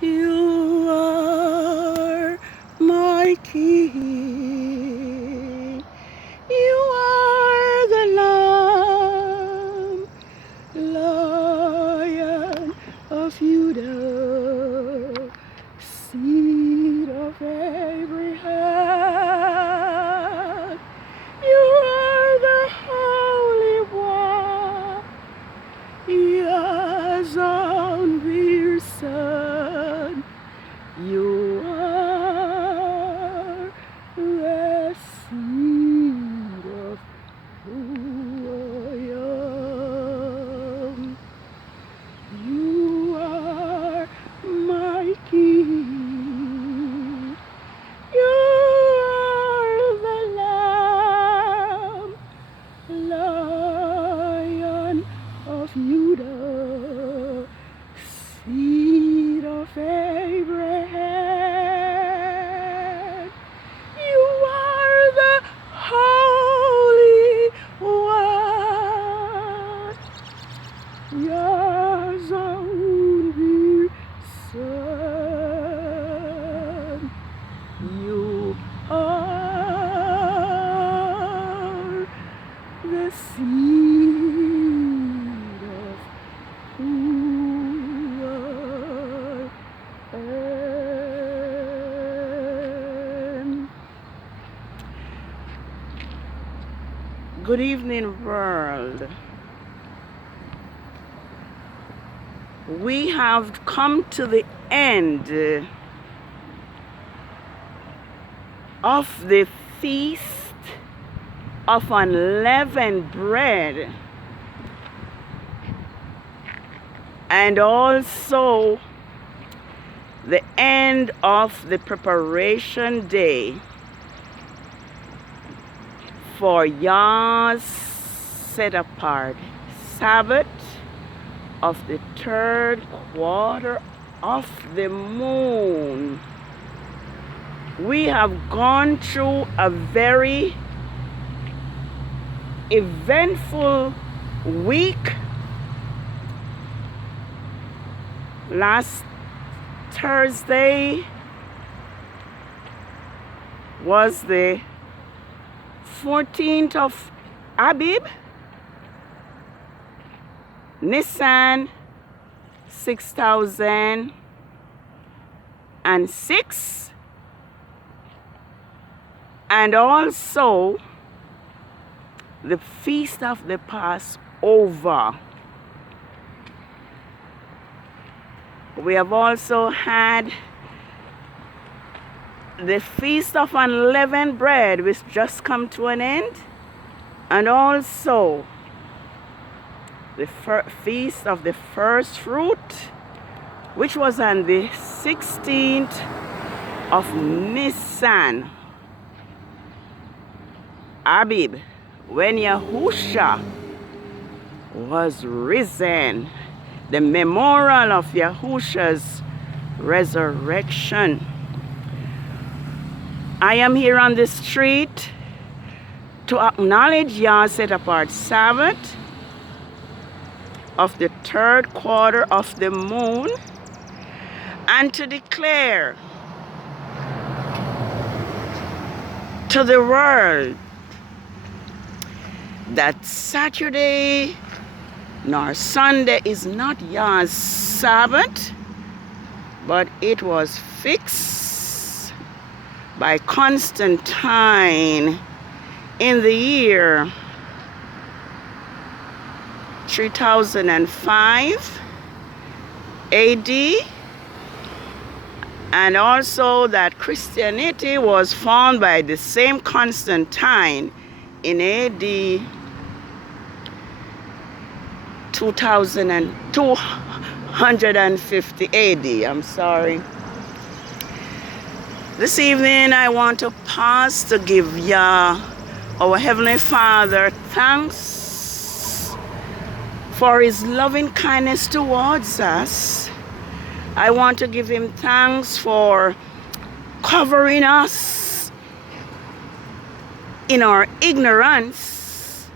You are my King. You are the Lamb, Lion of Judah, Seed of Abraham. You are the Holy One, Yah's own dear Son. You are the seed of who I am. You are my King. You are the Lamb, Lion of Judah, Seed of Abraham. You are the Holy One, Yah's own dear Son. You are the seed of who I am. Good evening, world. We have come to the end of the feast of unleavened bread, and also the end of the preparation day for Yah's set apart Sabbath of the third quarter of the moon. We have gone through a very eventful week. Last Thursday was the 14th of ABIB, NISAN 6006, and also the feast of the Passover. We have also had the feast of unleavened bread, which just come to an end, and also the feast of the first fruit, which was on the 16th of NISAN, ABIB, when Yahusha was risen, the memorial of Yahusha's resurrection. I am here on the street to acknowledge Yah's set apart Sabbath of the third quarter of the moon, and to declare to the world that Saturday nor Sunday is not Yah's Sabbath, but it was fixed by Constantine in the year 3005 AD, and also that Christianity was founded by the same Constantine in AD 250 AD. I'm sorry. This evening I want to pause to give Yah, our Heavenly Father, thanks for His loving kindness towards us. I want to give Him thanks for covering us in our ignorance.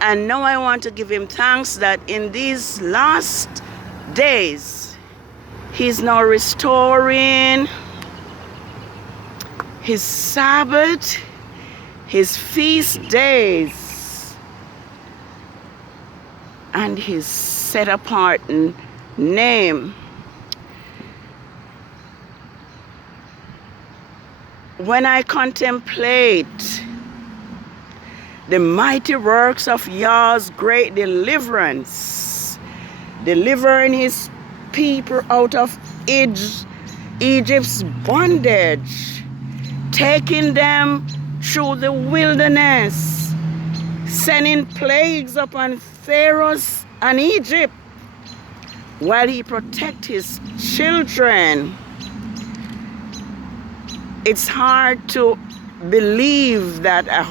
And now I want to give Him thanks that in these last days, He's now restoring his Sabbath, his feast days, and his set apart name. When I contemplate the mighty works of Yah's great deliverance, delivering his people out of Egypt's bondage, taking them through the wilderness, sending plagues upon Pharaoh and Egypt, while he protects his children. It's hard to believe that an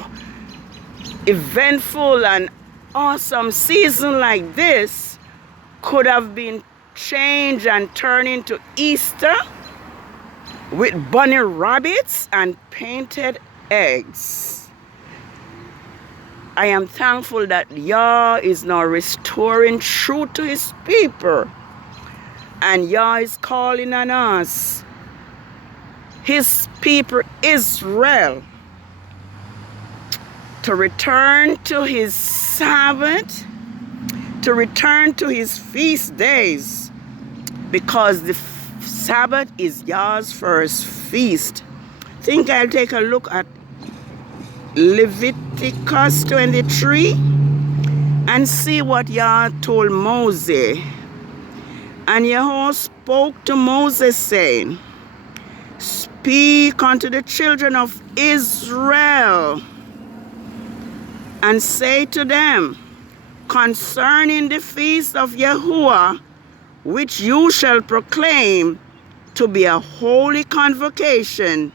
eventful and awesome season like this could have been changed and turned into Easter with bunny rabbits and painted eggs. I am thankful that Yah is now restoring truth to his people, and Yah is calling on us, his people Israel, to return to his Sabbath, to return to his feast days, because the Sabbath is Yah's first feast. I think I'll take a look at Leviticus 23 and see what Yah told Moses. And Yahweh spoke to Moses, saying, speak unto the children of Israel, and say to them, concerning the feast of Yahuwah, which you shall proclaim to be a holy convocation,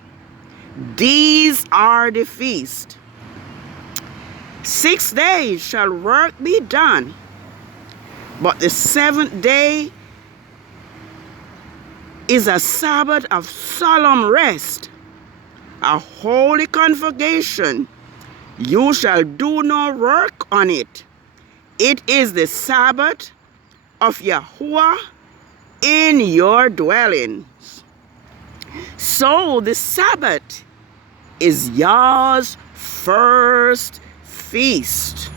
these are the feast. 6 days shall work be done, but the 7th day is a Sabbath of solemn rest, a holy convocation. You shall do no work on it. It is the Sabbath of Yahuwah in your dwellings. So the Sabbath is Yah's first feast.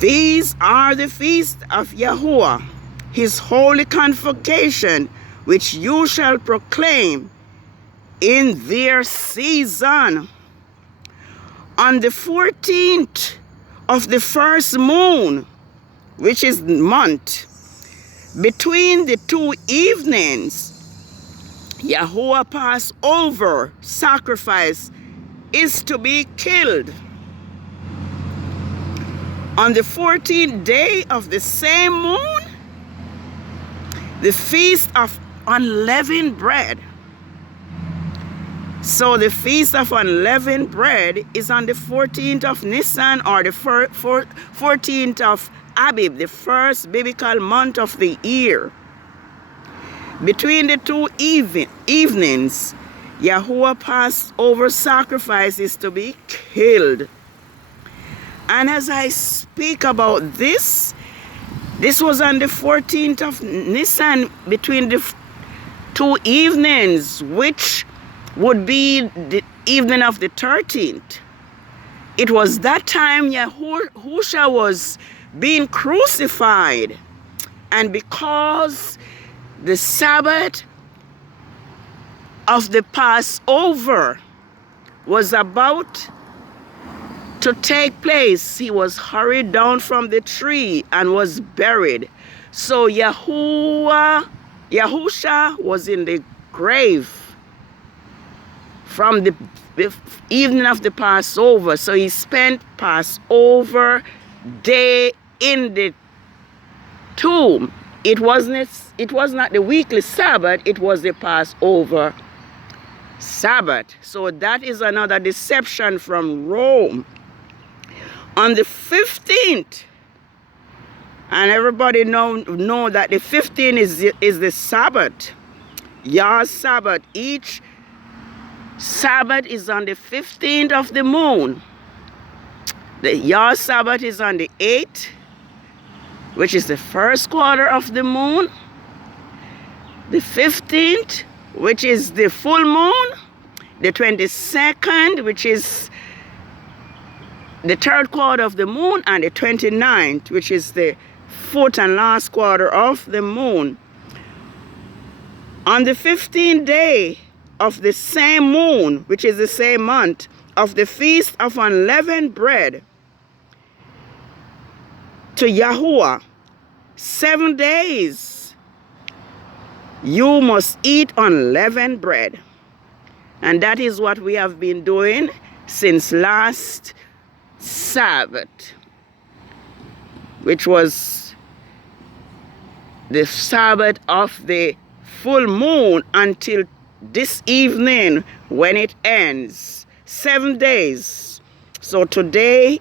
These are the feasts of Yahuwah, his holy convocation, which you shall proclaim in their season. On the 14th of the first moon, which is month, between the 2 evenings, Yahuwah Passover sacrifice is to be killed. On the 14th day of the same moon, the feast of unleavened bread. So the feast of unleavened bread is on the 14th of NISAN, or the 14th of ABIB, the first biblical month of the year. Between the 2 evenings, Yahuwah Passover sacrifice is to be killed. And as I speak about this was on the 14th of NISAN, between the 2 evenings, which would be the evening of the 13th. It was that time Yahushua was being crucified. And because the Sabbath of the Passover was about to take place, he was hurried down from the tree and was buried. So Yahushua was in the grave from the evening of the Passover. So he spent Passover day in the tomb. It was not the weekly Sabbath, it was the Passover Sabbath. So that is another deception from Rome. On the 15th, and everybody know that the 15th is the Sabbath, Yah's Sabbath. Each Sabbath is on the 15th of the moon. The Yah's Sabbath is on the 8th, which is the first quarter of the moon. the 15th, which is the full moon, the 22nd, which is the third quarter of the moon, and the 29th, which is the fourth and last quarter of the moon. On the 15th day of the same moon, which is the same month, of the feast of unleavened bread to Yahuwah, 7 days you must eat unleavened bread. And that is what we have been doing since last Sabbath, which was the Sabbath of the full moon until this evening when it ends. 7 days. So today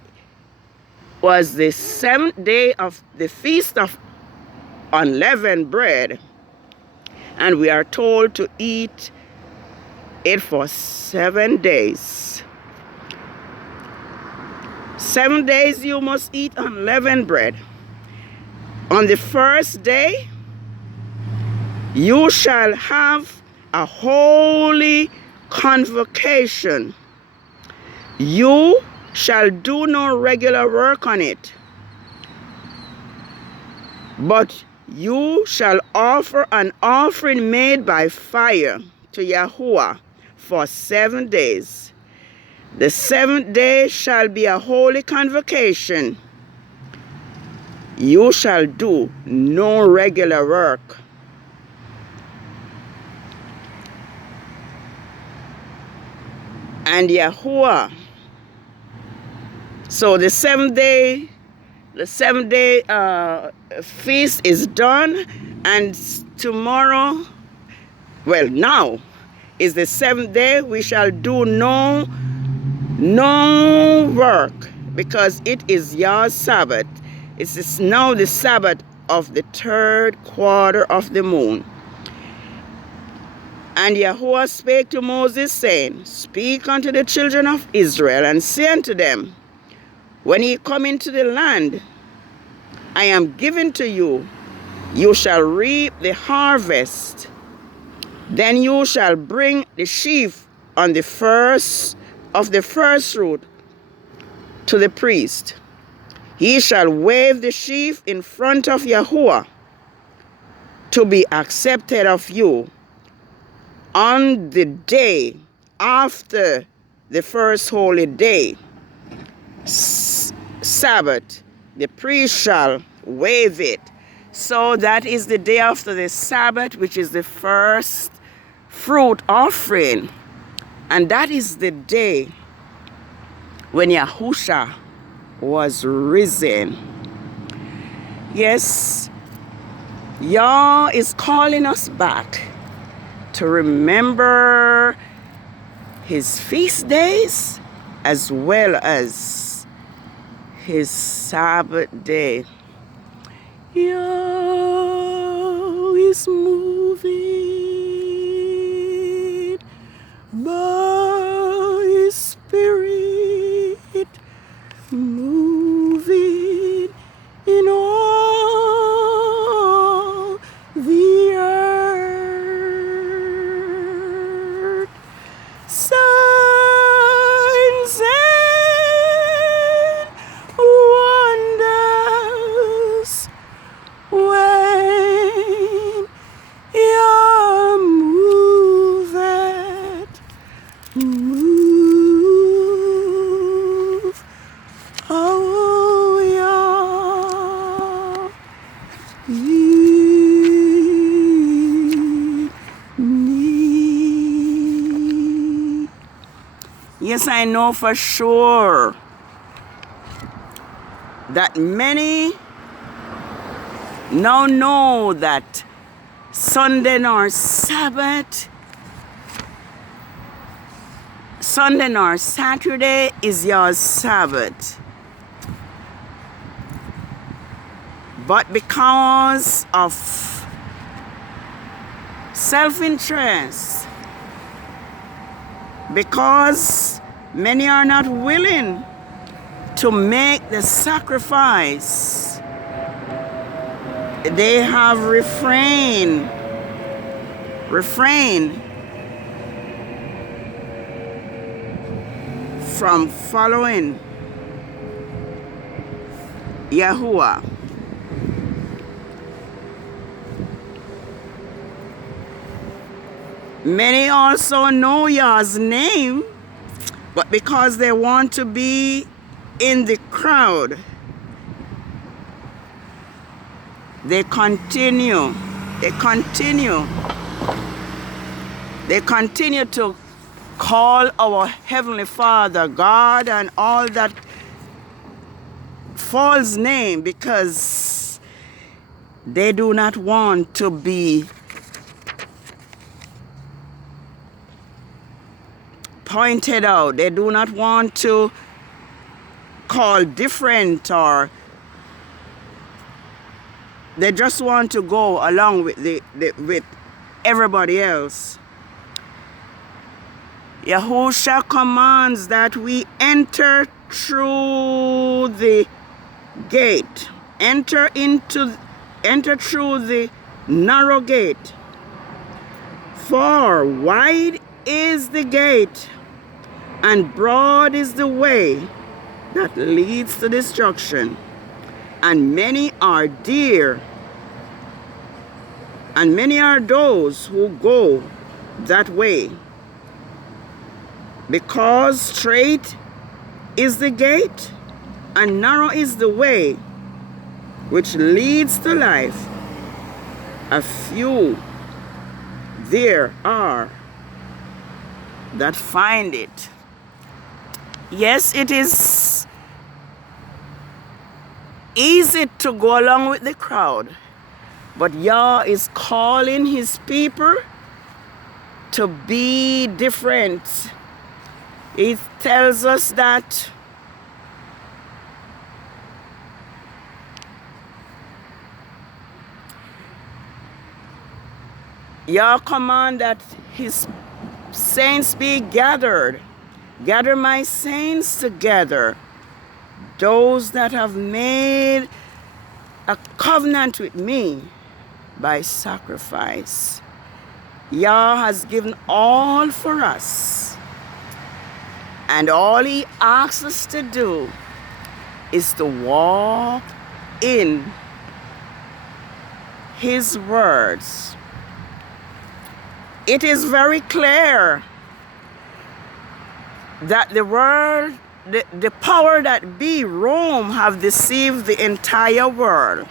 was the 7th day of the feast of unleavened bread, and we are told to eat it for 7 days. 7 days you must eat unleavened bread. On the first day you shall have a holy convocation. You shall do no regular work on it, but you shall offer an offering made by fire to Yahuwah for 7 days. The 7th day shall be a holy convocation. You shall do no regular work. And Yahuwah, so the 7th day, feast is done, and tomorrow, well, now is the 7th day. We shall do no work, because it is Yah's Sabbath. It is now the Sabbath of the 3rd quarter of the moon. And Yahuwah spake to Moses, saying, Speak unto the children of Israel, and say unto them, When ye come into the land I am giving to you, you shall reap the harvest. Then you shall bring the sheaf on the first of the first fruit to the priest. He shall wave the sheaf in front of Yahuwah to be accepted of you. On the day after the first holy day, Sabbath, the priest shall wave it. So that is the day after the Sabbath, which is the first fruit offering. And that is the day when Yahusha was risen. Yes, Yah is calling us back to remember his feast days as well as his Sabbath day. Yah is moving by his spirit, moving in all the earth. Signs and wonders when Yah moveth, move, oh Yah, lead me. Yes, I know for sure that many now know that Sunday nor Sabbath, Sunday nor Saturday is your Sabbath. But because of self-interest, because many are not willing to make the sacrifice, they have refrained refrain from following Yahuwah. Many also know Yah's name, but because they want to be in the crowd, they continue to call our Heavenly Father God and all that false name, because they do not want to be pointed out. They do not want to call different, or they just want to go along with with everybody else. Yahusha commands that we enter through the gate. Enter through the narrow gate. For wide is the gate, and broad is the way that leads to destruction, and many are those who go that way. Because straight is the gate, and narrow is the way which leads to life, a few there are that find it. Yes, it is easy to go along with the crowd, but Yah is calling his people to be different. He tells us that Yah command that his saints be gathered. Gather my saints together, those that have made a covenant with me by sacrifice. Yah has given all for us, and all he asks us to do is to walk in his words. It is very clear that the world, the power that be, Rome, have deceived the entire world.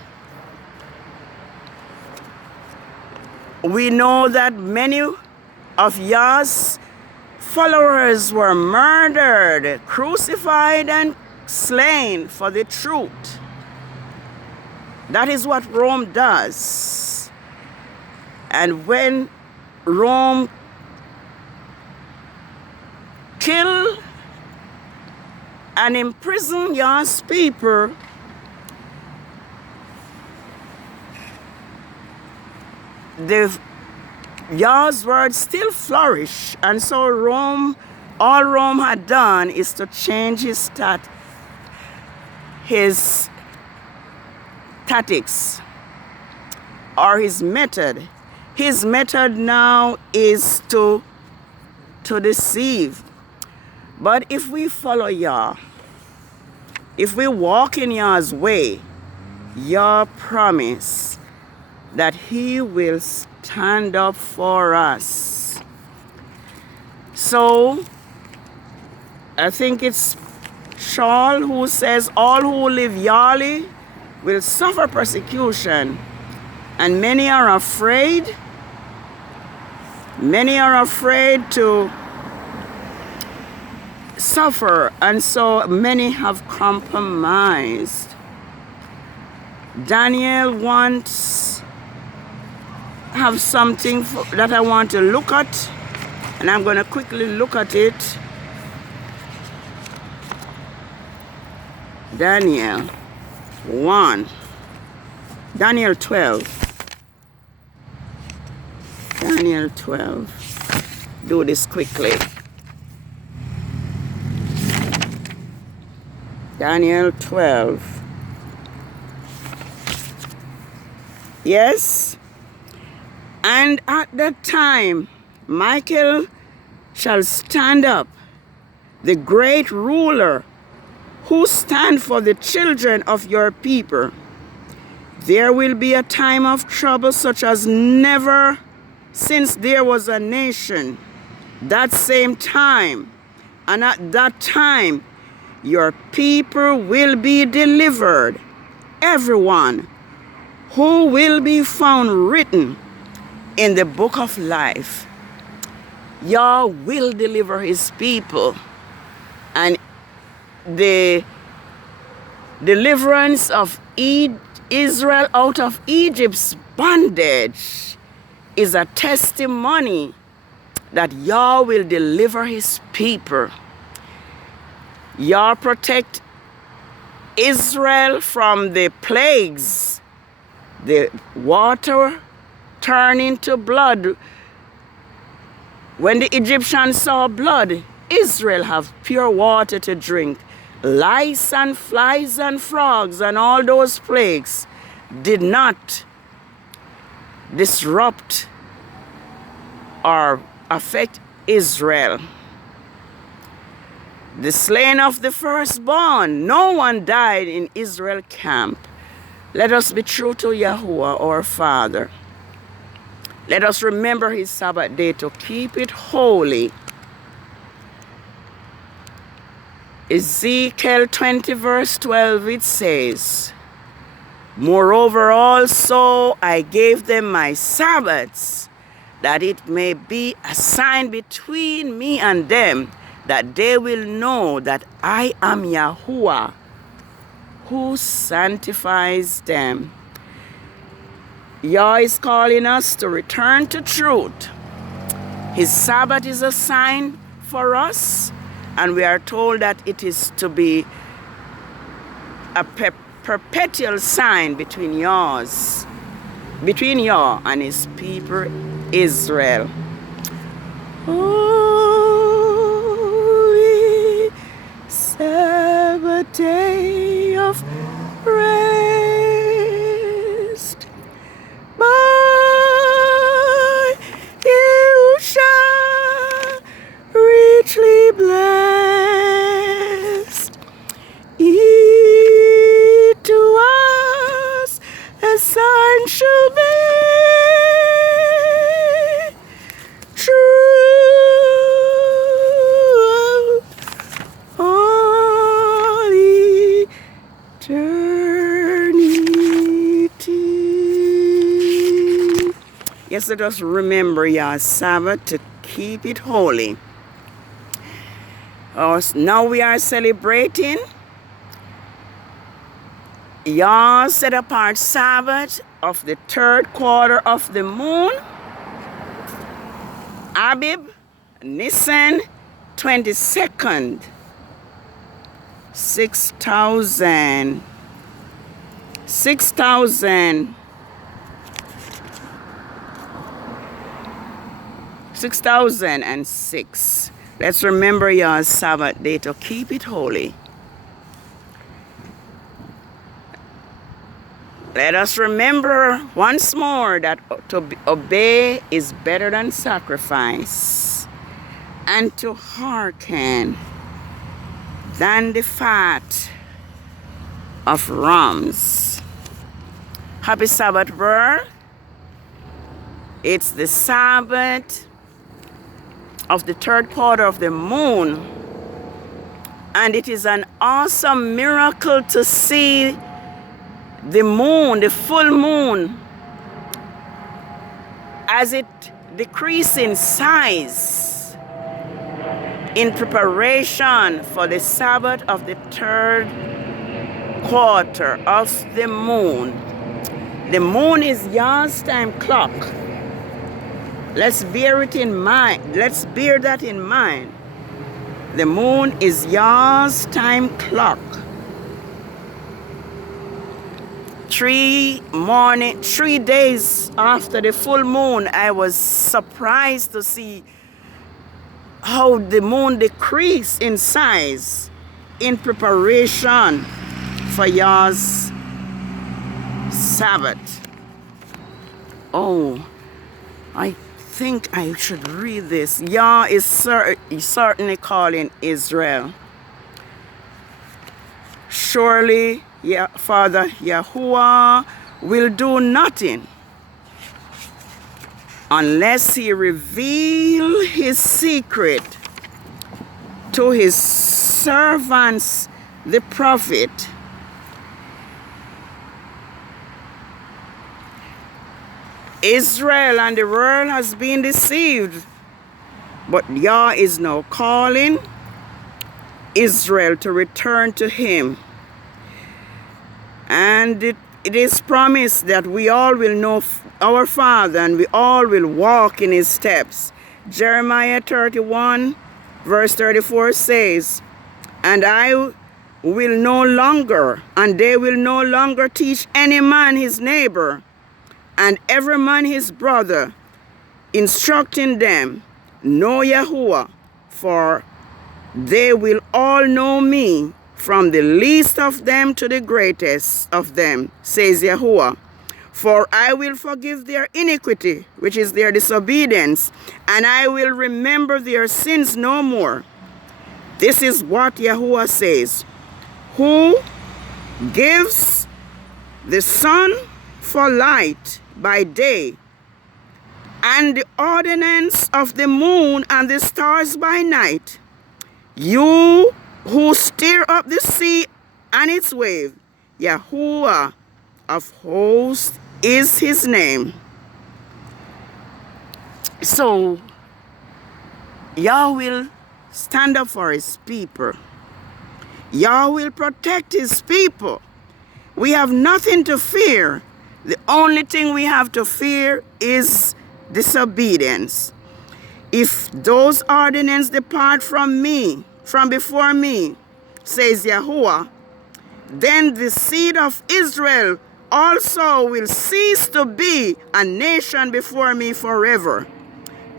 We know that many of Yah's followers were murdered, crucified, and slain for the truth. That is what Rome does. And when Rome kill and imprison Yah's people, Yah's words still flourish, and so all Rome had done is to change his tactics or his method. His method now is to deceive. But if we follow Yah, if we walk in Yah's way, Yah promise that he will stand up for us. So I think it's Shaul who says, all who live Yahly will suffer persecution, and many are afraid. Many are afraid to suffer, and so many have compromised. Daniel have something that I want to look at, and I'm going to quickly look at it. Daniel 1. Daniel 12. Daniel 12. Do this quickly. Daniel 12. Yes? And at that time, Michael shall stand up, the great ruler, who stand for the children of your people. There will be a time of trouble such as never since there was a nation. That same time, and at that time, your people will be delivered, everyone who will be found written in the book of life. Yah will deliver his people, and the deliverance of Israel out of Egypt's bondage is a testimony that Yah will deliver his people. Yah protect Israel from the plagues, the water turned into blood. When the Egyptians saw blood, Israel have pure water to drink. Lice and flies and frogs and all those plagues did not disrupt or affect Israel. The slain of the firstborn, no one died in Israel camp. Let us be true to Yahuwah, our Father. Let us remember his Sabbath day to keep it holy. Ezekiel 20 verse 12, it says, moreover also I gave them my Sabbaths, that it may be a sign between me and them, that they will know that I am Yahuwah, who sanctifies them. Yah is calling us to return to truth. His Sabbath is a sign for us, and we are told that it is to be a perpetual sign between Yah and his people Israel. Holy Sabbath day of rest, by you shall richly blessed. It to us a sign shall be, true all eternity. Yes, let us remember Yah's Sabbath to keep it holy. Now we are celebrating Yah's set apart Sabbath of the third quarter of the moon, ABIB, NISAN 22nd, 6006. Let's remember Yah's Sabbath day to keep it holy. Let us remember once more that to obey is better than sacrifice, and to hearken than the fat of rams. Happy Sabbath, world. It's the Sabbath of the third quarter of the moon, and it is an awesome miracle to see the moon, the full moon, as it decreases in size in preparation for the Sabbath of the third quarter of the moon. The moon is Yah's time clock. Let's bear it in mind. Let's bear that in mind. The moon is Yah's time clock. 3 days after the full moon, I was surprised to see how the moon decreased in size in preparation for Yah's Sabbath. Oh, I think I should read this. Yah is certainly calling Israel. Surely, Father Yahuwah will do nothing unless he reveal his secret to his servants, the prophet. Israel and the world has been deceived, but Yah is now calling Israel to return to him. And it is promised that we all will know our Father and we all will walk in his steps. Jeremiah 31 verse 34 says, and they will no longer teach any man his neighbor, and every man his brother, instructing them, know Yahuwah, for they will all know me, from the least of them to the greatest of them, says Yahuwah. For I will forgive their iniquity, which is their disobedience, and I will remember their sins no more. This is what Yahuwah says, who gives the sun for light by day, and the ordinance of the moon and the stars by night. You who stir up the sea and its wave, Yahuwah of hosts is his name. So, Yah will stand up for his people. Yah will protect his people. We have nothing to fear. The only thing we have to fear is disobedience. If those ordinances depart from before me, says Yahuwah, then the seed of Israel also will cease to be a nation before me forever.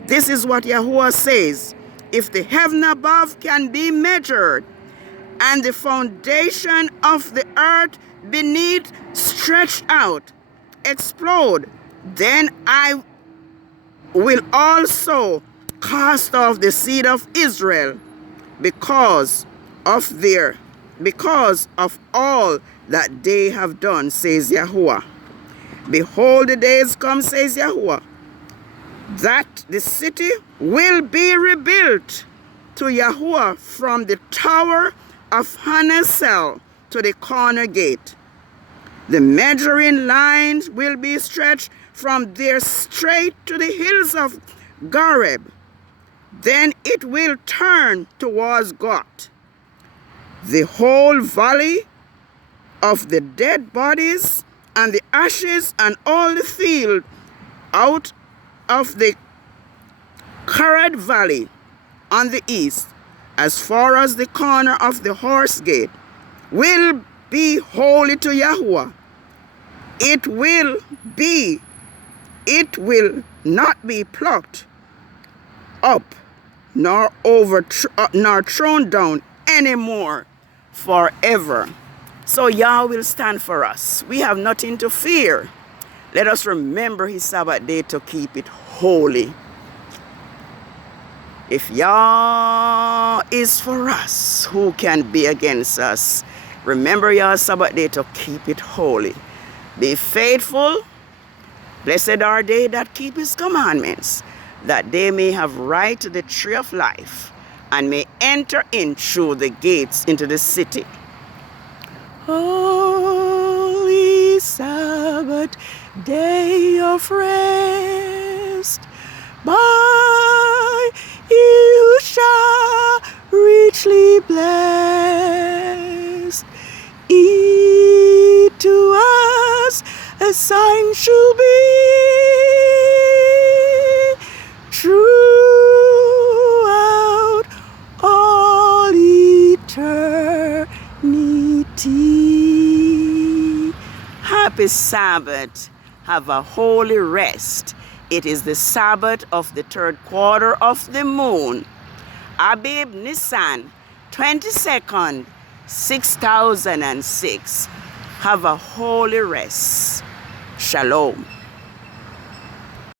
This is what Yahuwah says. If the heaven above can be measured, and the foundation of the earth beneath stretched out, explode, then I will also cast off the seed of Israel because of all that they have done, says Yahuwah. Behold, the days come, says Yahuwah, that the city will be rebuilt to Yahuwah from the tower of Hanesel to the corner gate. The measuring lines will be stretched from there straight to the hills of Gareb. Then it will turn towards Got. The whole valley of the dead bodies and the ashes and all the field out of the Karad Valley on the east, as far as the corner of the horse gate, will be holy to Yahuwah. It will not be plucked up nor thrown down anymore forever. So Yah will stand for us. We have nothing to fear. Let us remember his Sabbath day to keep it holy. If Yah is for us, who can be against us? Remember Yah's Sabbath day to keep it holy. Be faithful. Blessed are they that keep his commandments, that they may have right to the tree of life, and may enter in through the gates into the city. Holy Sabbath, day of rest, by you shall richly blessed. It to us a sign shall be throughout all eternity. Happy Sabbath. Have a holy rest. It is the Sabbath of the third quarter of the moon. ABIB NISAN 22nd, 6006. Have a holy rest. Shalom.